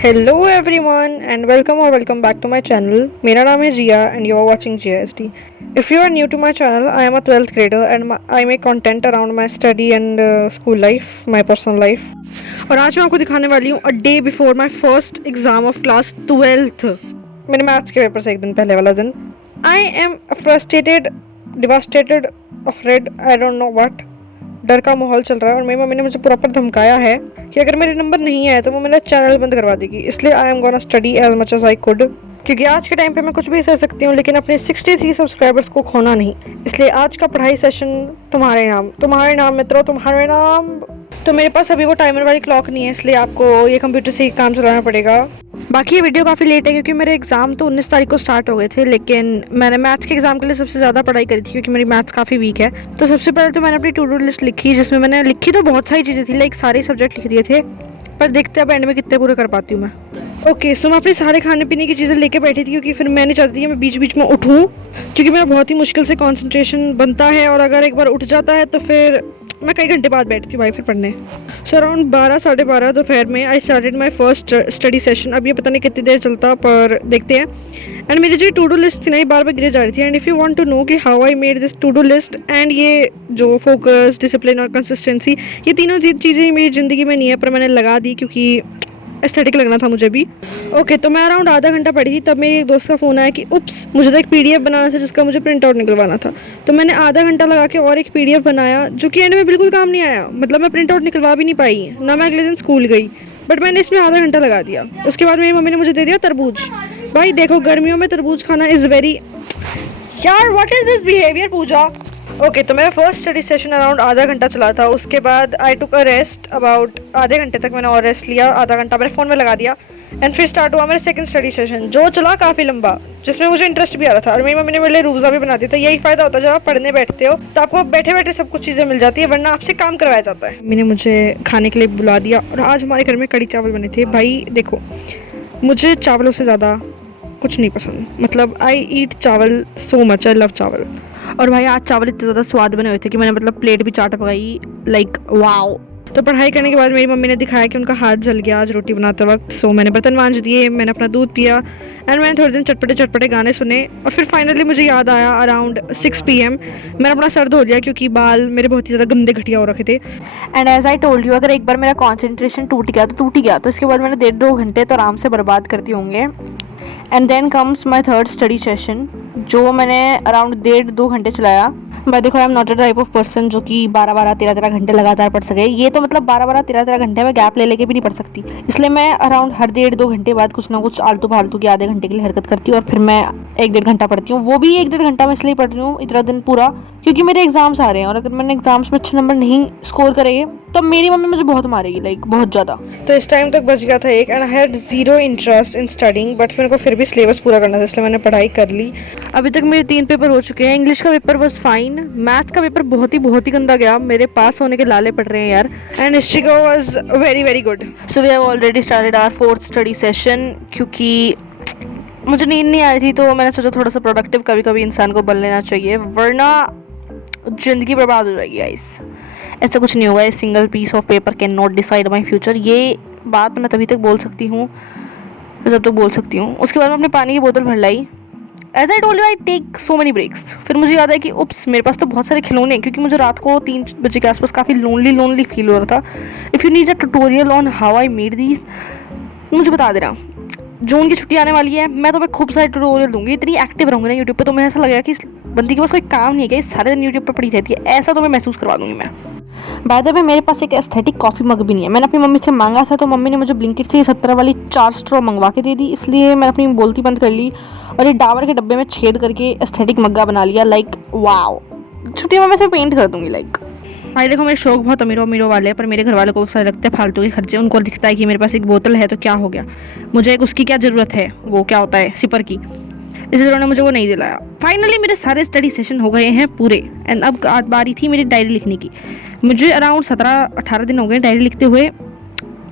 Hello everyone and welcome back to my channel. मेरा नाम है Jiya and you are watching GST. If you are new to my channel, I am a 12th grader and I make content around my study and school life, my personal life. और आज मैं आपको दिखाने वाली हूँ a day before my first exam of class 12th। मेरे maths के paper से एक दिन पहले वाला दिन। I am frustrated, devastated, afraid, I don't know what. डर का माहौल चल रहा है और मेरी मम्मी ने मुझे प्रॉपर धमकाया है कि अगर मेरे नंबर नहीं आए तो वो मेरा चैनल बंद करवा देगी। इसलिए I am gonna study as much as I could, क्योंकि आज के टाइम पे मैं कुछ भी सह सकती हूँ लेकिन अपने 63 सब्सक्राइबर्स को खोना नहीं। इसलिए आज का पढ़ाई सेशन तुम्हारे नाम मित्रों, तुम्हारे नाम। तो मेरे पास अभी वो टाइमर वाली क्लॉक नहीं है, इसलिए आपको ये कंप्यूटर से ही काम चलाना पड़ेगा। बाकी ये वीडियो काफ़ी लेट है क्योंकि मेरे एग्ज़ाम तो 19 तारीख को स्टार्ट हो गए थे, लेकिन मैंने मैथ्स के एग्ज़ाम के लिए सबसे ज़्यादा पढ़ाई करी थी क्योंकि मेरी मैथ्स काफ़ी वीक है। तो सबसे पहले तो मैंने अपनी टू डू लिस्ट लिखी, जिसमें मैंने लिखी तो बहुत सारी चीज़ें थी, लाइक सारे सब्जेक्ट लिख दिए थे, पर देखते अब एंड में कितने पूरे कर पाती हूँ मैं। ओके, सो मैं अपने सारे खाने पीने की चीज़ें लेके बैठी थी क्योंकि फिर मैं नहीं चाहती थी मैं बीच बीच में उठूँ, क्योंकि मेरा बहुत ही मुश्किल से कॉन्सेंट्रेशन बनता है और अगर एक बार उठ जाता है तो फिर मैं कई घंटे बाद बैठती हूँ भाई फिर पढ़ने। सो अराउंड 12 साढ़े 12 दोपहर में I started my first study session. अब ये पता नहीं कितनी देर चलता, पर देखते हैं। एंड मेरी जो टू डू लिस्ट थी ना, ये बार बार गिरे जा रही थी। And if you want to know कि how I made this to do list and ये जो फोकस, डिसिप्लिन और कंसिस्टेंसी, ये तीनों चीज़ें मेरी ज़िंदगी में नहीं है, पर मैंने लगा दी क्योंकि एस्थेटिक लगना था मुझे भी। ओके, तो मैं अराउंड आधा घंटा पढ़ी थी, तब मेरे एक दोस्त का फ़ोन आया कि उप्स, मुझे तो एक पीडीएफ बनाना था जिसका मुझे प्रिंट आउट निकलवाना था। तो मैंने आधा घंटा लगा के और एक पीडीएफ बनाया जो कि एंड में बिल्कुल काम नहीं आया। मतलब मैं प्रिंट आउट निकलवा भी नहीं पाई, ना मैं अगले दिन स्कूल गई, बट मैंने इसमें आधा घंटा लगा दिया। उसके बाद मेरी मम्मी ने मुझे दे दिया तरबूज। भाई देखो, गर्मियों में तरबूज खाना इज़ वेरी, यार what is this behaviour Pooja. Okay, तो मेरा फर्स्ट स्टडी सेशन अराउंड आधा घंटा चला था। उसके बाद आई टुक अ रेस्ट अबाउट आधे घंटे तक मैंने और रेस्ट लिया, आधा घंटा मेरे फ़ोन में लगा दिया। एंड फिर स्टार्ट हुआ मेरा सेकंड स्टडी सेशन, जो चला काफ़ी लंबा, जिसमें मुझे इंटरेस्ट भी आ रहा था। और मेरी मम्मी ने मेरे लिए रूज़ा भी बना दिया था। यही फ़ायदा होता है जब आप पढ़ने बैठते हो तो आपको बैठे बैठे सब कुछ चीज़ें मिल जाती है, वरना आपसे काम करवाया जाता है। मम्मी ने मुझे खाने के लिए बुला दिया और आज हमारे घर में कढ़ी चावल बने थे। भाई देखो, मुझे चावलों से ज़्यादा कुछ नहीं पसंद, मतलब आई ईट चावल सो मच, आई लव चावल। और भाई आज चावल इतने ज़्यादा स्वाद बने हुए थे कि मैंने मतलब प्लेट भी चाट पकाई, लाइक वाओ। तो पढ़ाई करने के बाद मेरी मम्मी ने दिखाया कि उनका हाथ जल गया आज रोटी बनाते वक्त। सो मैंने बर्तन मांज दिए, मैंने अपना दूध पिया एंड मैंने थोड़े दिन चटपटे चटपटे गाने सुने। और फिर फाइनली मुझे याद आया अराउंड 6 PM मैंने अपना सर धो लिया क्योंकि बाल मेरे बहुत ही ज़्यादा गंदे घटिया हो रखे थे। And as I told you, अगर एक बार मेरा कॉन्सेंट्रेशन टूट गया तो टूट ही गया। तो इसके बाद मैंने 1.5-2 घंटे तो आराम से बर्बाद कर दिए होंगे। And then comes my third study session, जो मैंने अराउंड 1.5-2 घंटे चलाया। मैं देखो, I am not a type of person जो कि 12-12, 13-13 घंटे लगातार पढ़ सके। ये तो मतलब 12-12, 13-13 घंटे में गैप ले लेके भी नहीं पढ़ सकती। इसलिए मैं अराउंड हर 1.5-2 घंटे बाद कुछ ना कुछ आलतू फालतू की आधे घंटे के लिए हरकत करती हूँ और फिर मैं 1-1.5 घंटा पढ़ती हूँ। वो भी 1-1.5 घंटा मैं इसलिए पढ़ रही हूँ इतना दिन पूरा क्योंकि मेरे एग्जाम्स आ रहे हैं, और अगर मैंने एग्जाम्स में अच्छे नंबर नहीं स्कोर करेंगे तो मेरी मम्मी मुझे बहुत मारेगी, लाइक बहुत ज़्यादा। तो इस टाइम तक बच गया था एक, and I had zero interest in studying, but मेरे को फिर भी सिलेबस पूरा करना था, इसलिए मैंने पढ़ाई कर ली। अभी तक मेरे 3 पेपर हो चुके हैं। इंग्लिश का पेपर वॉज फाइन, मैथ्स का पेपर बहुत ही गंदा गया, मेरे पास होने के लाले पड़ रहे हैं यार। एंड हिस्ट्री का was very good. So we have already started our 4th study session. क्योंकि मुझे नींद नहीं आ रही थी तो मैंने सोचा थोड़ा सा प्रोडक्टिव कभी कभी इंसान को बन लेना चाहिए, वरना ज़िंदगी बर्बाद हो जाएगी गाइस। ऐसा कुछ नहीं होगा, a single piece of paper can not decide my future. ये बात मैं तभी तक बोल सकती हूँ जब तक बोल सकती हूँ। उसके बाद मैं अपने पानी की बोतल भर लाई। As I told you, I take so many breaks. फिर मुझे याद है कि उप्स, मेरे पास तो बहुत सारे खिलौने हैं, क्योंकि मुझे रात को 3 बजे के आसपास काफ़ी लोनली फील हो रहा था। If you need a tutorial on how I made these, मुझे बता देना। जून की छुट्टी आने वाली है, मैं तुम्हें खूब सारे ट्यूटोरियल दूंगी। इतनी एक्टिव रहूँगी ना यूट्यूब पे, तो मैं ऐसा लगेगा कि इस बंदी के पास कोई काम नहीं है, कि सारे दिन यूट्यूब पे पड़ी रहती है, ऐसा तो मैं महसूस करवा दूंगी मैं। बाय द वे, मेरे पास एक एस्थेटिक कॉफ़ी मग भी नहीं है। मैंने अपनी मम्मी से मांगा था तो मम्मी ने मुझे ब्लिंकिट से 17 वाली 4 स्ट्रॉ मंगवा के दे दी, इसलिए मैंने अपनी बोलती बंद कर ली और ये डाबर के डब्बे में छेद करके एस्थेटिक मग्गा बना लिया। लाइक वाओ, छुट्टियों में मैं इसे पेंट कर दूंगी। लाइक भाई देखो, मेरे शौक बहुत अमीरों वाले हैं, पर मेरे घर वालों को सारे लगते हैं फालतू के खर्चे। उनको दिखता है कि मेरे पास एक बोतल है तो क्या हो गया, मुझे एक उसकी क्या ज़रूरत है, वो क्या होता है सिपर की, इसलिए उन्होंने मुझे वो नहीं दिलाया। फाइनली मेरे सारे स्टडी सेशन हो गए हैं पूरे, एंड अब बारी थी मेरी डायरी लिखने की। मुझे अराउंड 17-18 दिन हो गए डायरी लिखते हुए।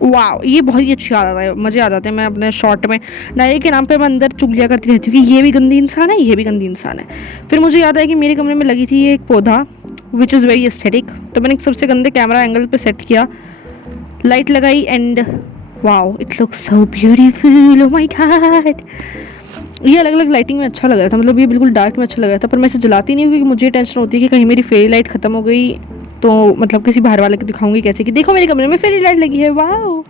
वाह, ये बहुत ही अच्छी आदत है, मज़े आ जाते हैं। मैं अपने शॉर्ट में डायरी के नाम पे मैं अंदर चुगलियाँ करती रहती हूँ कि ये भी गंदी इंसान है, ये भी गंदी इंसान है। फिर मुझे याद आया कि मेरे कमरे में लगी थी एक पौधा विच इज़ वेरी एस्थेटिक, तो मैंने एक सबसे गंदे कैमरा एंगल पे सेट किया, लाइट लगाई and wow, it looks so beautiful, oh my God. ये अलग अलग लाइटिंग में अच्छा लग रहा था, मतलब ये बिल्कुल डार्क में अच्छा लग रहा था, पर मैं इसे जलाती नहीं हूँ क्योंकि मुझे टेंशन होती है कि कहीं मेरी फेरी लाइट ख़त्म हो गई तो मतलब किसी बाहर वाले को दिखाऊंगी कैसे कि देखो मेरे कमरे में फेरी लाइट लगी है, वाओ।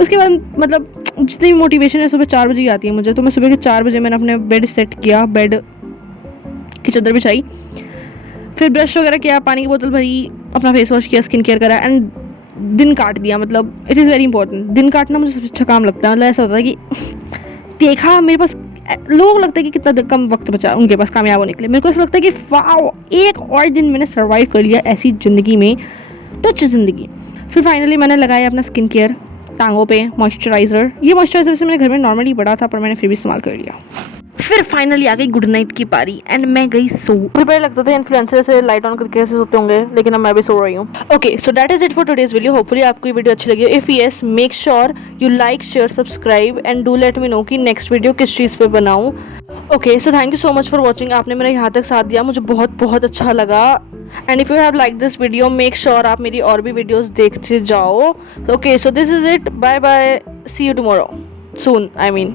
उसके बाद मतलब जितनी मोटिवेशन है सुबह 4 बजे ही आती है मुझे, तो मैं सुबह के 4 बजे मैंने अपने बेड सेट किया, बेड की चादर बिछाई, फिर ब्रश वगैरह किया, पानी की बोतल भरी, अपना फेस वॉश किया, स्किन केयर करा एंड दिन काट दिया। मतलब इट इज़ वेरी इंपॉर्टेंट, दिन काटना मुझे सबसे अच्छा काम लगता है। मतलब ऐसा होता है कि देखा मेरे पास, लोग लगता है कि कितना कम वक्त बचा उनके पास कामयाब होने के लिए, मेरे को ऐसा लगता है कि वाओ एक और दिन मैंने सर्वाइव कर लिया ऐसी ज़िंदगी में, टच ज़िंदगी। फिर फाइनली मैंने लगाया अपना स्किन केयर, टांगों पे मॉइस्चराइज़र। ये मॉइस्चराइज़र से मेरे घर में नॉर्मली पड़ा था पर मैंने फिर भी इस्तेमाल कर लिया। फिर फाइनली आ गई गुड नाइट की पारी एंड मैं गई सो। मुझे पहले लगता था इन्फ्लुएंसर से लाइट ऑन करके ऐसे सोते होंगे, लेकिन अब मैं भी सो रही हूँ। Okay, so that is it for today's video. Hopefully आपको ये वीडियो अच्छी लगी। If yes, make sure you like, share, subscribe and do let me know कि नेक्स्ट वीडियो किस चीज़ पे बनाऊँ। Okay, so thank you so much for watching. आपने मेरा यहाँ तक साथ दिया, मुझे बहुत बहुत अच्छा लगा। And if you have like this video, make sure आप मेरी और भी वीडियोज़ देखते जाओ। Okay, so this is it, bye bye, see you tomorrow soon, I mean.